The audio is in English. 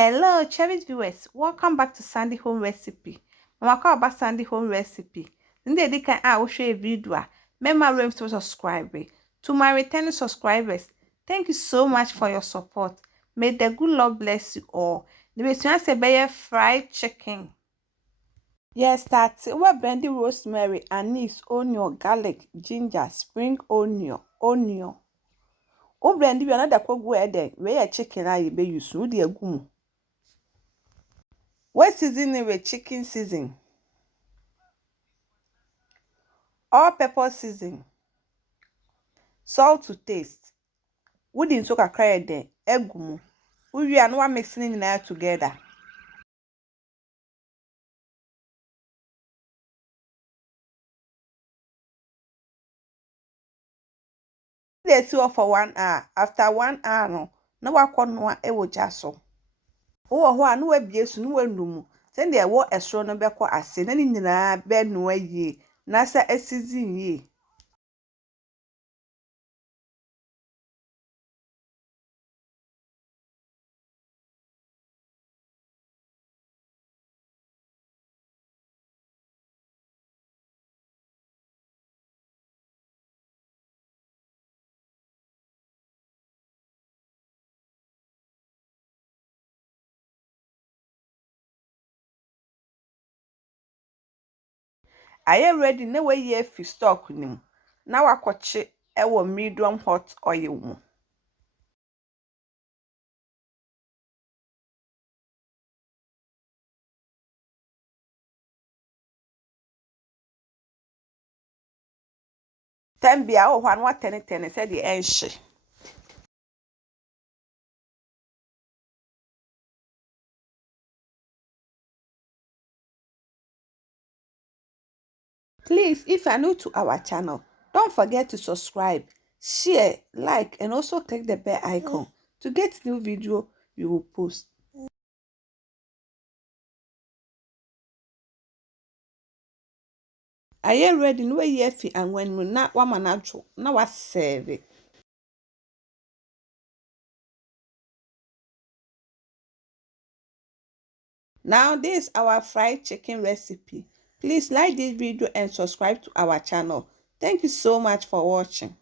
Hello, cherished viewers. Welcome back to Sandy Home Recipe. Mama call about Sandy Home Recipe. Nde di kan will show a video. Remember to subscribe. To my returning subscribers, thank you so much for your support. May the good Lord bless you all. The return say be fried chicken. Yes, that's it. We're blending rosemary, anise, onion, garlic, ginger, spring onion. O blend you another kogu ede. We chicken I be use. Udi egum. What seasoning with chicken season? All pepper season. Salt to taste. Wouldn't so kakra de egum. We are not mixing it now together. They two for 1 hour. After 1 hour no wakɔ no a ɛwɔ gya so. Wo ho a no wabie so no wanum. Send dey wo ɛsoro no bɛkɔ ase na ni nyinaa bɛ no ayie. Na sa season yie. Are you ready? Na we ye fi stock nim. Na wakɔkye ɛwɔ medium hot oil mu. Tambia o hwan wa tene said the enhye. Please, if you are new to our channel, don't forget to subscribe, share, like, and also click the bell icon to get new video you will post. Are you ready? No way and when we not one manacho, now I serve it. Now this is our fried chicken recipe. Please like this video and subscribe to our channel. Thank you so much for watching.